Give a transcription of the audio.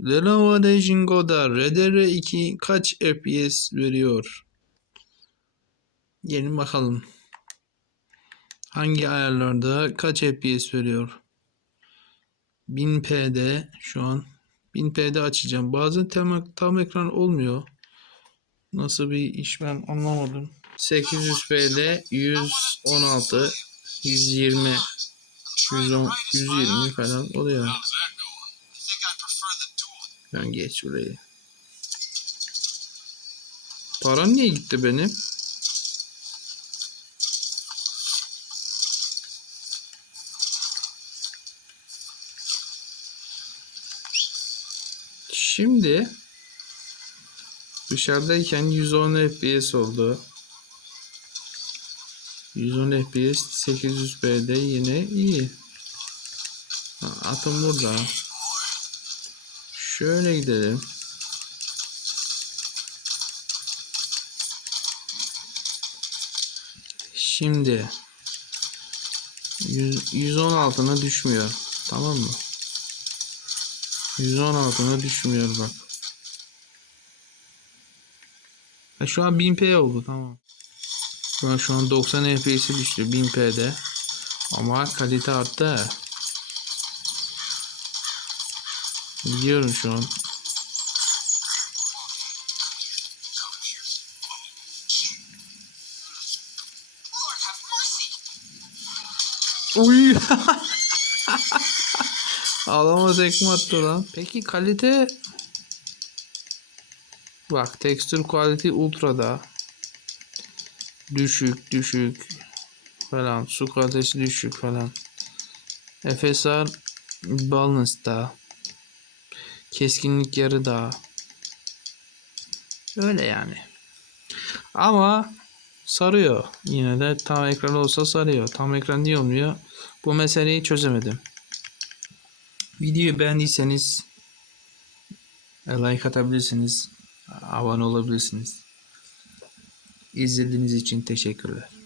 Lenovo Legion God'a RDR2 kaç FPS veriyor? Gelin bakalım. Hangi ayarlarda kaç FPS veriyor? 1000p'de şu an 1000p'de açacağım. Bazen tam, tam ekran olmuyor. Nasıl bir iş ben anlamadım. 800p'de 116 120 110 120 falan oluyor. Ben geç burayı. Param niye gitti benim? Şimdi dışarıdayken 110 FPS oldu. 110 FPS 800p'de yine iyi. Atım burada. Şöyle gidelim. Şimdi 100, 116'na düşmüyor. Tamam mı? 116'na düşmüyor bak. E şu an 1000p oldu tamam. Şu an şu an 90 FPS'e düştü 1000p'de. Ama kalite arttı. Gidiyorum şu an. Uy. Ağlama tekme attı lan. Peki kalite Bak texture quality ultra'da düşük düşük falan su kalitesi düşük falan. FSR balance'da keskinlik yarıda öyle yani. Ama sarıyor. Yine de tam ekran olsa sarıyor. Tam ekran niye olmuyor? Bu meseleyi çözemedim. Videoyu beğendiyseniz e, like atabilirsiniz. Abone olabilirsiniz. İzlediğiniz için teşekkürler.